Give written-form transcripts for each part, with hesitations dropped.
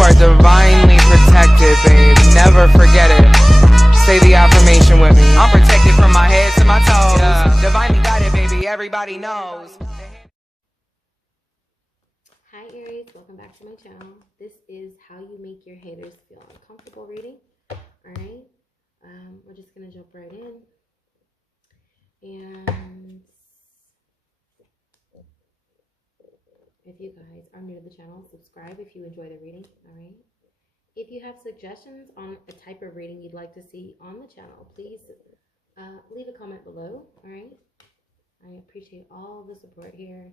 are divinely protected, babe. Never forget it. Say the affirmation with me. I'm protected from my head to my toes. Yeah. Divinely guided, baby. Everybody knows. Hi Aries, welcome back to my channel. This is how you make your haters feel uncomfortable reading. Alright, we're just gonna jump right in. And if you guys are new to the channel, subscribe if you enjoy the reading. Alright, if you have suggestions on a type of reading you'd like to see on the channel, please leave a comment below. Alright, I appreciate all the support here.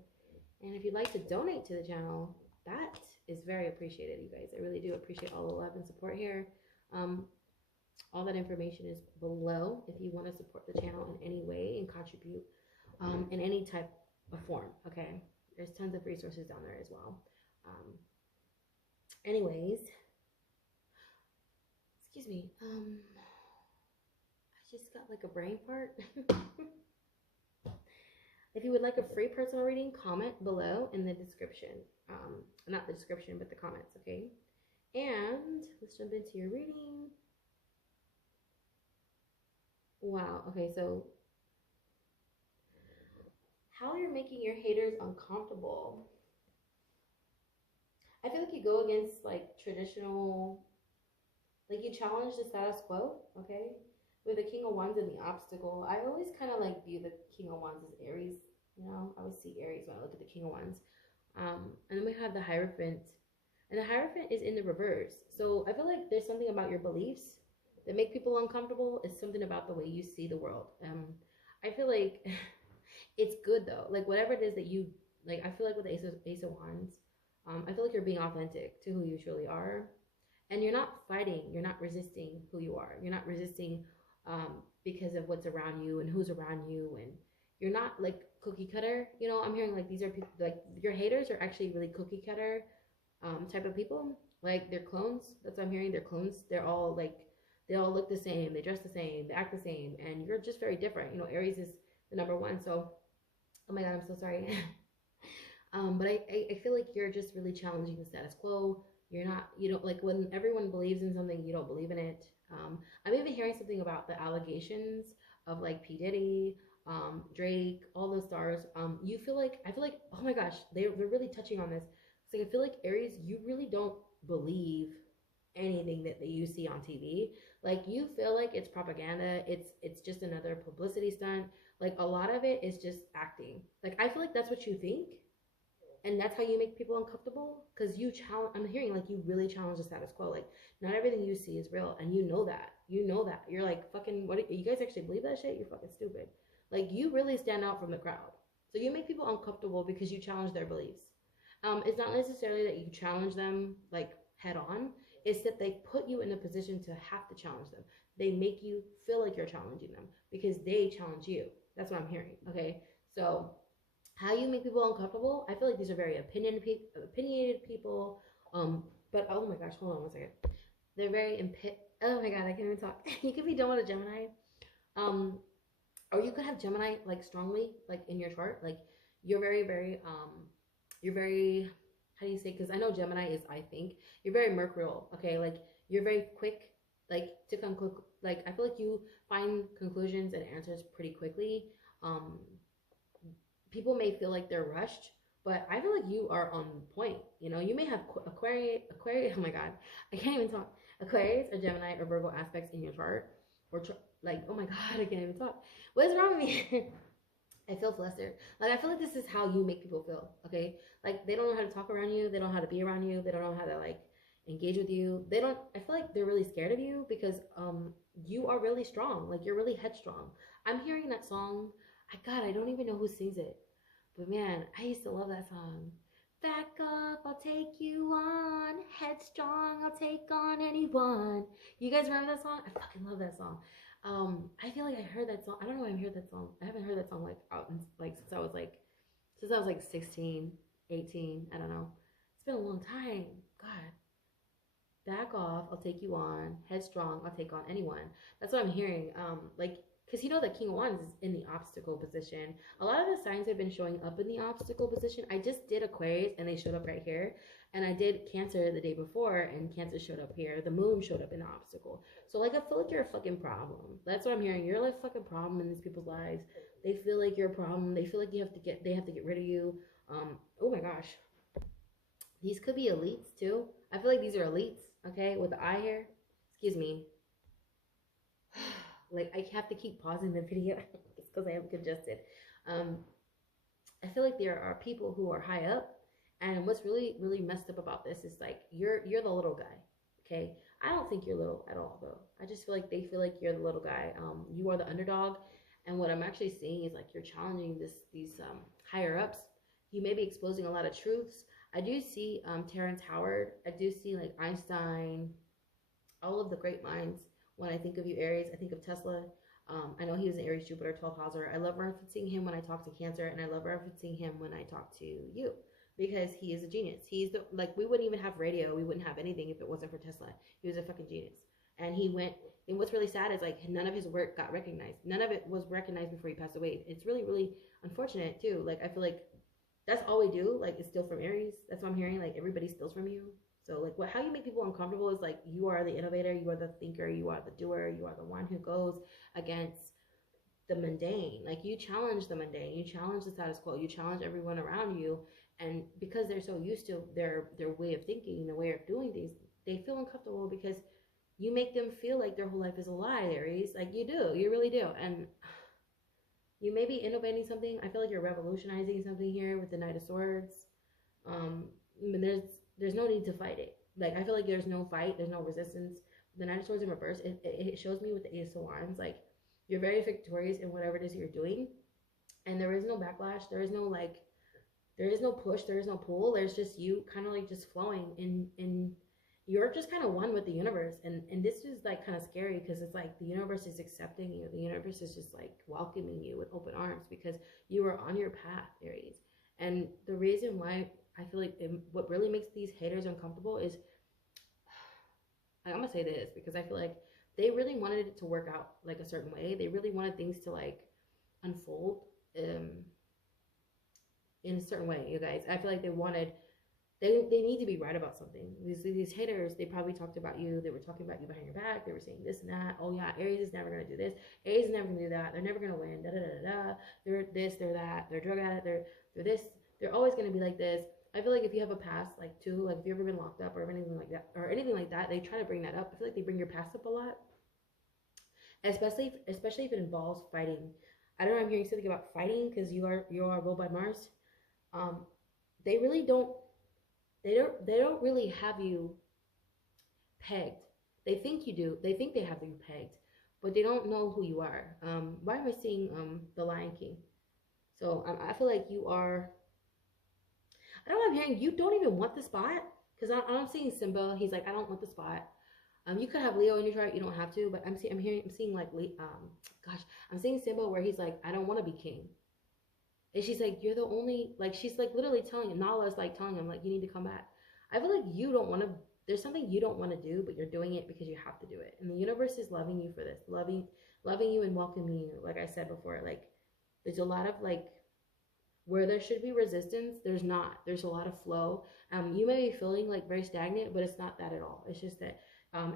And if you'd like to donate to the channel, that is very appreciated, you guys. I really do appreciate all the love and support here. All that information is below if you want to support the channel in any way and contribute in any type of form, okay? There's tons of resources down there as well. Anyways, excuse me. I just got like a brain fart. If you would like a free personal reading, comment below in the description. Not the description, but the comments, okay? And let's jump into your reading. Wow, okay, so how you're making your haters uncomfortable. I feel like you go against like traditional, like you challenge the status quo, okay? With the King of Wands and the obstacle, I always kind of like view the King of Wands as Aries. You know, I always see Aries when I look at the King of Wands. And then we have the Hierophant. And the Hierophant is in the reverse. So I feel like there's something about your beliefs that make people uncomfortable. It's something about the way you see the world. I feel like it's good though. Like whatever it is that you, like I feel like with the Ace of Wands, I feel like you're being authentic to who you truly are. And you're not fighting. You're not resisting who you are. You're not resisting because of what's around you and who's around you, and you're not like cookie cutter. You know, I'm hearing like these are people, like your haters are actually really cookie cutter type of people. Like they're clones. That's what I'm hearing. They're clones. They're all like, they all look the same. They dress the same. They act the same. And you're just very different. You know, Aries is the #1. So, oh my God, I'm so sorry. But I feel like you're just really challenging the status quo. You're not, you know, like when everyone believes in something, you don't believe in it. I'm even hearing something about the allegations of like P. Diddy, Drake, all those stars. You feel like, I feel like, oh my gosh, they're really touching on this. It's like, I feel like Aries, you really don't believe anything that you see on TV. Like you feel like it's propaganda. It's just another publicity stunt. Like a lot of it is just acting. Like I feel like that's what you think. And that's how you make people uncomfortable, because you challenge. I'm hearing like you really challenge the status quo. Like not everything you see is real, and you know that. You're like, fucking, what, you guys actually believe that shit? You're fucking stupid. Like you really stand out from the crowd. So you make people uncomfortable because you challenge their beliefs. It's not necessarily that you challenge them like head on. It's that they put you in a position to have to challenge them. They make you feel like you're challenging them because they challenge you. That's what I'm hearing. Okay, so how you make people uncomfortable, I feel like these are very opinionated people. But oh my gosh, hold on one second. They're very oh my God, I can't even talk. You could be done with a Gemini. Or you could have Gemini like strongly like in your chart. Like you're very you're very, how do you say, because I know Gemini is, I think you're very mercurial, okay? Like you're very quick like to conclude. Like I feel like you find conclusions and answers pretty quickly. People may feel like they're rushed, but I feel like you are on point. You know, you may have Aquarius, oh my God, I can't even talk. Aquarius or Gemini or Virgo aspects in your chart, or like, oh my God, I can't even talk. What is wrong with me? I feel flustered. Like, I feel like this is how you make people feel, okay? Like, they don't know how to talk around you. They don't know how to be around you. They don't know how to, like, engage with you. They don't, I feel like they're really scared of you because you are really strong. Like, you're really headstrong. I'm hearing that song. God, I don't even know who sings it. But man, I used to love that song. Back up, I'll take you on. Headstrong, I'll take on anyone. You guys remember that song? I fucking love that song. I feel like I heard that song. I don't know why I heard that song. I haven't heard that song like out like since I was like 16, 18. I don't know. It's been a long time. God. Back off, I'll take you on. Headstrong, I'll take on anyone. That's what I'm hearing. Like because you know that King of Wands is in the obstacle position. A lot of the signs have been showing up in the obstacle position. I just did Aquarius and they showed up right here. And I did Cancer the day before and Cancer showed up here. The moon showed up in the obstacle. So like I feel like you're a fucking problem. That's what I'm hearing. You're like a fucking problem in these people's lives. They feel like you're a problem. They feel like they have to get rid of you. Oh my gosh. These could be elites too. I feel like these are elites, okay, with the eye here. Excuse me. Like I have to keep pausing the video just because I am congested. I feel like there are people who are high up, and what's really really messed up about this is like you're the little guy. Okay, I don't think you're little at all though. I just feel like they feel like you're the little guy. You are the underdog, and what I'm actually seeing is like you're challenging these higher ups. You may be exposing a lot of truths. I do see Terrence Howard. I do see like Einstein, all of the great minds. When I think of you, Aries, I think of Tesla. I know he was an Aries, Jupiter, 12th houser. I love referencing him when I talk to Cancer, and I love referencing him when I talk to you because he is a genius. He's the, like, we wouldn't even have radio. We wouldn't have anything if it wasn't for Tesla. He was a fucking genius. And he went, and what's really sad is like none of his work got recognized. None of it was recognized before he passed away. It's really, really unfortunate too. Like, I feel like that's all we do. Like, it's steal from Aries. That's what I'm hearing. Like, everybody steals from you. So like how you make people uncomfortable is like you are the innovator, you are the thinker, you are the doer, you are the one who goes against the mundane. Like you challenge the mundane, you challenge the status quo, you challenge everyone around you, and because they're so used to their way of thinking, their way of doing things, they feel uncomfortable because you make them feel like their whole life is a lie, Aries. Like you do, you really do. And you may be innovating something. I feel like you're revolutionizing something here with the Knight of Swords. There's no need to fight it. Like I feel like there's no fight, there's no resistance. The Knight of Swords in reverse, it shows me with the Ace of Wands, like you're very victorious in whatever it is you're doing, and there is no backlash. There is no like, there is no push, there is no pull. There's just you kind of like just flowing in. You're just kind of one with the universe, and this is like kind of scary because it's like the universe is accepting you. The universe is just like welcoming you with open arms because you are on your path, Aries. And the reason why I feel like what really makes these haters uncomfortable is, I'm gonna say this because I feel like they really wanted it to work out like a certain way. They really wanted things to like unfold in a certain way, you guys. I feel like they need to be right about something. These haters, they probably talked about you. They were talking about you behind your back. They were saying this and that. Oh yeah, Aries is never gonna do this. Aries is never gonna do that. They're never gonna win. Da da da da. They're this. They're that. They're drug addict. They're this. They're always gonna be like this. I feel like if you have a past, like too, like if you've ever been locked up or anything like that, they try to bring that up. I feel like they bring your past up a lot, especially if it involves fighting. I don't know. I'm hearing something about fighting because you are ruled by Mars. They really don't. They don't really have you pegged. They think you do. They think they have you pegged, but they don't know who you are. Why am I seeing the Lion King? So I feel like you are. I don't know. I'm hearing you don't even want the spot because I'm seeing Simba. He's like, I don't want the spot. You could have Leo in your chart. You don't have to, but I'm seeing like gosh, I'm seeing Simba where he's like, I don't want to be king. And she's like, you're the only, like, she's like literally telling him, Nala's like telling him, like, you need to come back. I feel like you don't want to, there's something you don't want to do, but you're doing it because you have to do it. And the universe is loving you for this, loving you and welcoming you. Like I said before, like, there's a lot of like, where there should be resistance, there's not. There's a lot of flow. You may be feeling like very stagnant, but it's not that at all. It's just that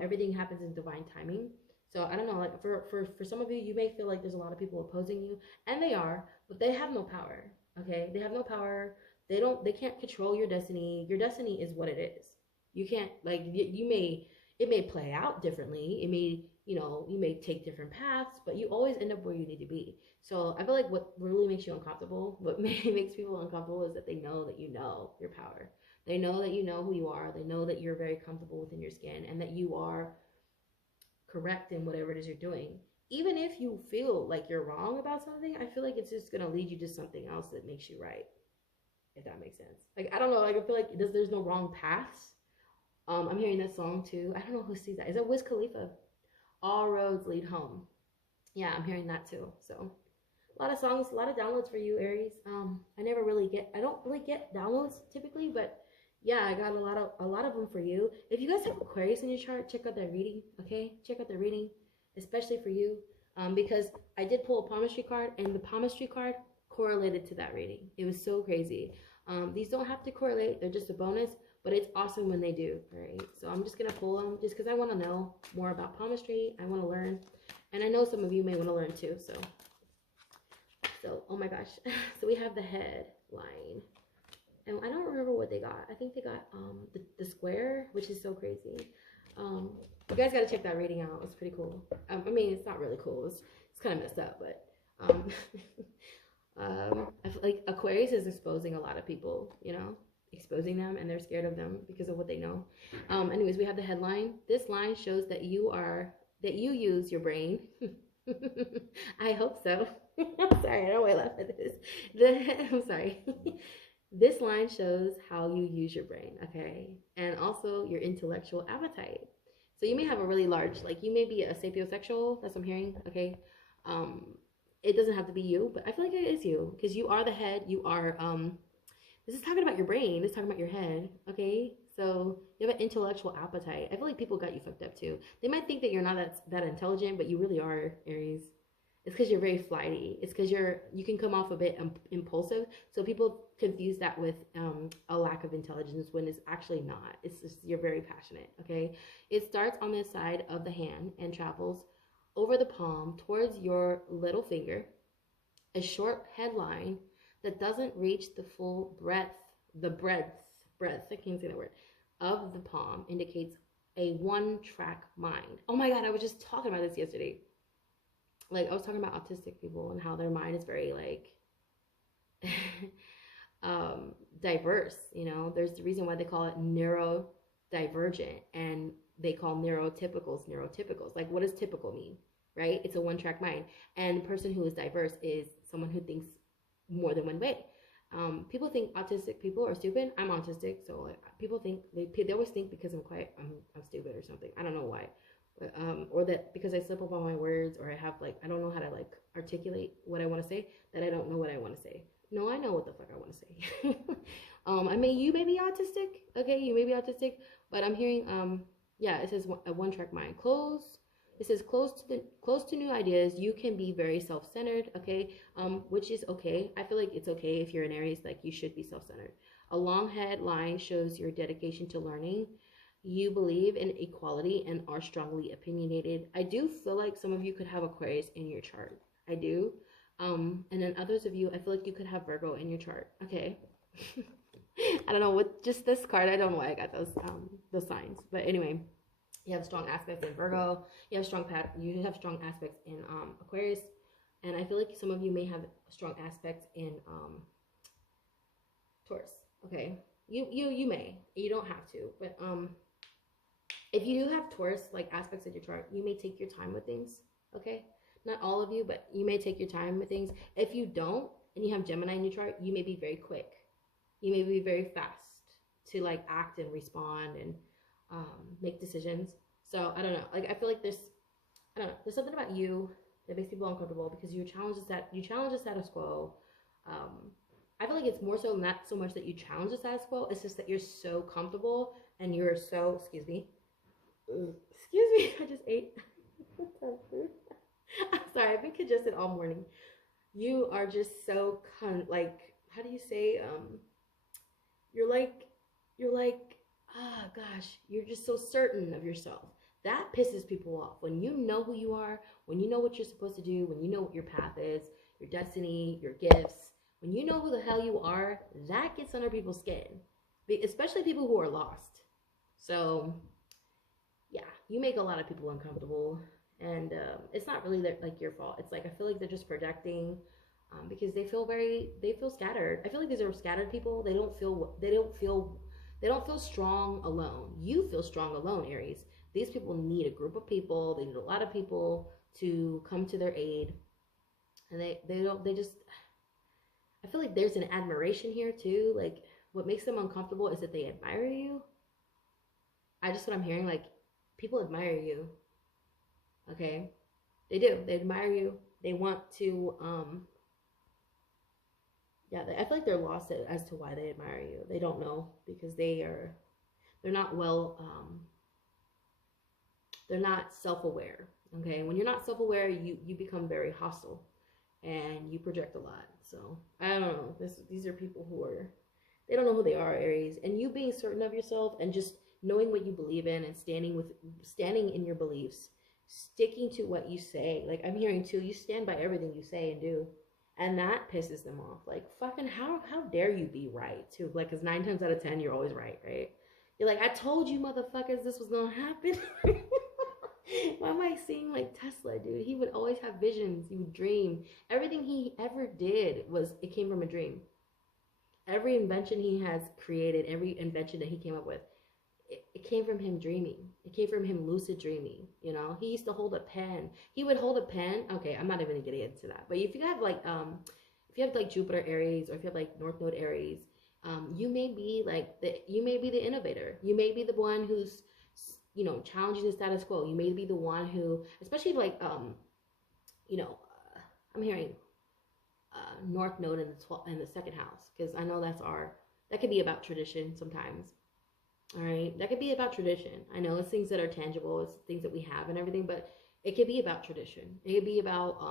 everything happens in divine timing. So I don't know, like for some of you, you may feel like there's a lot of people opposing you, and they are, but they have no power. Okay, they have no power. They can't control your destiny. Your destiny is what it is. You can't, like, it may play out differently. It may, you may take different paths, but you always end up where you need to be. So I feel like what really makes you uncomfortable, what makes people uncomfortable is that they know that you know your power. They know that you know who you are. They know that you're very comfortable within your skin and that you are correct in whatever it is you're doing. Even if you feel like you're wrong about something, I feel like it's just going to lead you to something else that makes you right. If that makes sense. Like, I don't know. Like, I feel like there's no wrong paths. I'm hearing that song too. I don't know who sees that. Is it Wiz Khalifa? All roads lead home. Yeah, I'm hearing that too. So a lot of songs, a lot of downloads for you, Aries. I don't really get downloads typically, but yeah, I got a lot of them for you. If you guys have Aquarius in your chart, check out that reading, okay? Check out the reading, especially for you. Because I did pull a palmistry card, and the palmistry card correlated to that reading. It was so crazy. These don't have to correlate; they're just a bonus, but it's awesome when they do. All right, so I'm just gonna pull them just because I want to know more about palmistry. I want to learn, and I know some of you may want to learn too. So oh my gosh, so we have the headline. And I don't remember what they got. I think they got the square, which is so crazy. You guys got to check that reading out. It's pretty cool. I mean, it's not really cool. It's kind of messed up, but I feel like Aquarius is exposing a lot of people, you know, exposing them, and they're scared of them because of what they know. Anyways, we have the headline. This line shows that you use your brain. I hope so. I'm sorry, I don't want to laugh at this. I'm sorry. This line shows how you use your brain, okay? And also your intellectual appetite. So you may have a really large, like you may be a sapiosexual, that's what I'm hearing, okay? It doesn't have to be you, but I feel like it is you because you are the head. You are, this is talking about your brain. This is talking about your head, okay? So you have an intellectual appetite. I feel like people got you fucked up too. They might think that you're not that intelligent, but you really are, Aries. It's because you're very flighty. It's because you can come off a bit impulsive. So people confuse that with a lack of intelligence when it's actually not. It's just you're very passionate, okay? It starts on the side of the hand and travels over the palm towards your little finger. A short headline that doesn't reach the full breadth, I can't say that word, of the palm indicates a one-track mind. Oh my God, I was just talking about this yesterday. Like I was talking about autistic people and how their mind is very like diverse, you know. There's the reason why they call it neurodivergent, and they call neurotypicals. Like what does typical mean, right? It's a one-track mind. And the person who is diverse is someone who thinks more than one way. People think autistic people are stupid. I'm autistic, so like, people think they always think because I'm stupid or something. I don't know why. Or that because I slip up on my words, or I have like I don't know how to like articulate what I want to say, that I don't know what I want to say. No, I know what the fuck I want to say. I mean, you may be autistic, okay? You may be autistic, but I'm hearing yeah, it says a one-track mind. It says close to new ideas. You can be very self-centered, okay? Which is okay. I feel like it's okay if you're an Aries, like you should be self-centered. A long headline shows your dedication to learning. You believe in equality and are strongly opinionated. I do feel like some of you could have Aquarius in your chart. I do. And then others of you, I feel like you could have Virgo in your chart. Okay. I don't know what, just this card, I don't know why I got those signs. But anyway, you have strong aspects in Virgo. You have strong aspects in Aquarius. And I feel like some of you may have strong aspects in Taurus. Okay. You may. You don't have to. But if you do have Taurus like aspects of your chart, you may take your time with things, okay? Not all of you, but you may take your time with things. If you don't, and you have Gemini in your chart, you may be very quick. You may be very fast to like act and respond and make decisions. So I don't know. Like I feel like there's something about you that makes people uncomfortable because you challenge the status quo. I feel like it's more so not so much that you challenge the status quo. It's just that you're so comfortable and you're so excuse me, I just ate food. I'm sorry, I've been congested all morning. You are just so like, how do you say, you're like, gosh, you're just so certain of yourself. That pisses people off. When you know who you are, when you know what you're supposed to do, when you know what your path is, your destiny, your gifts, when you know who the hell you are, that gets under people's skin, especially people who are lost. So yeah, you make a lot of people uncomfortable, and it's not really like your fault. It's like I feel like they're just projecting because they feel scattered. I feel like these are scattered people. They don't feel strong alone. You feel strong alone, Aries. These people need a group of people. They need a lot of people to come to their aid, and they just. I feel like there's an admiration here too. Like what makes them uncomfortable is that they admire you. What I'm hearing, like people admire you. Okay. They do. They admire you. They want to, yeah, I feel like they're lost as to why they admire you. They don't know because they're not they're not self-aware. Okay, when you're not self-aware, you become very hostile, and you project a lot. So I don't know. These are people who are, they don't know who they are, Aries, and you being certain of yourself and just knowing what you believe in and standing in your beliefs, sticking to what you say. Like I'm hearing too, you stand by everything you say and do, and that pisses them off. Like fucking how dare you be right too? Like, because 9 times out of 10 you're always right, right? You're like, I told you motherfuckers this was gonna happen. Why am I seeing like Tesla, dude? He would always have visions. He would dream. Everything he ever did it came from a dream. Every invention he has created, every invention that he came up with, it came from him dreaming. It came from him lucid dreaming. You know, he used to hold a pen. He would hold a pen. Okay, I'm not even getting into that. But if you have like Jupiter Aries, or if you have like North Node Aries, you may be the innovator. You may be the one who's, you know, challenging the status quo. You may be the one who, especially like you know, I'm hearing North Node in the second house, because I know that could be about tradition sometimes. All right, that could be about tradition. I know it's things that are tangible, it's things that we have and everything, but it could be about tradition. It could be about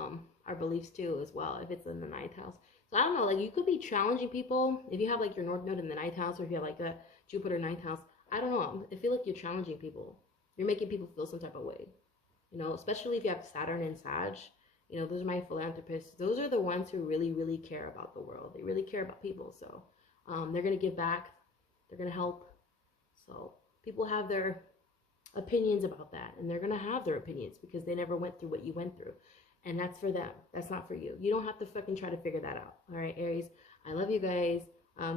our beliefs too as well, if it's in the ninth house. So I don't know, like you could be challenging people if you have like your North Node in the ninth house, or if you have like a Jupiter ninth house. I don't know. I feel like you're challenging people. You're making people feel some type of way. You know, especially if you have Saturn and Sag. You know, those are my philanthropists. Those are the ones who really, really care about the world. They really care about people. So they're going to give back. They're going to help. So people have their opinions about that, and they're going to have their opinions because they never went through what you went through. And that's for them. That's not for you. You don't have to fucking try to figure that out. All right, Aries, I love you guys.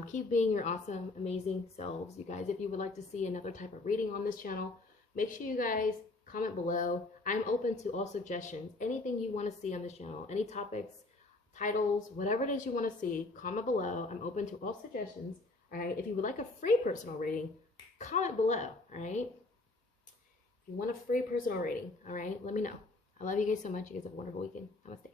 Keep being your awesome, amazing selves. You guys, if you would like to see another type of reading on this channel, make sure you guys comment below. I'm open to all suggestions. Anything you want to see on this channel, any topics, titles, whatever it is you want to see, comment below. I'm open to all suggestions. All right. If you would like a free personal reading, comment below. All right. If you want a free personal reading, all right, let me know. I love you guys so much. You guys have a wonderful weekend. Namaste.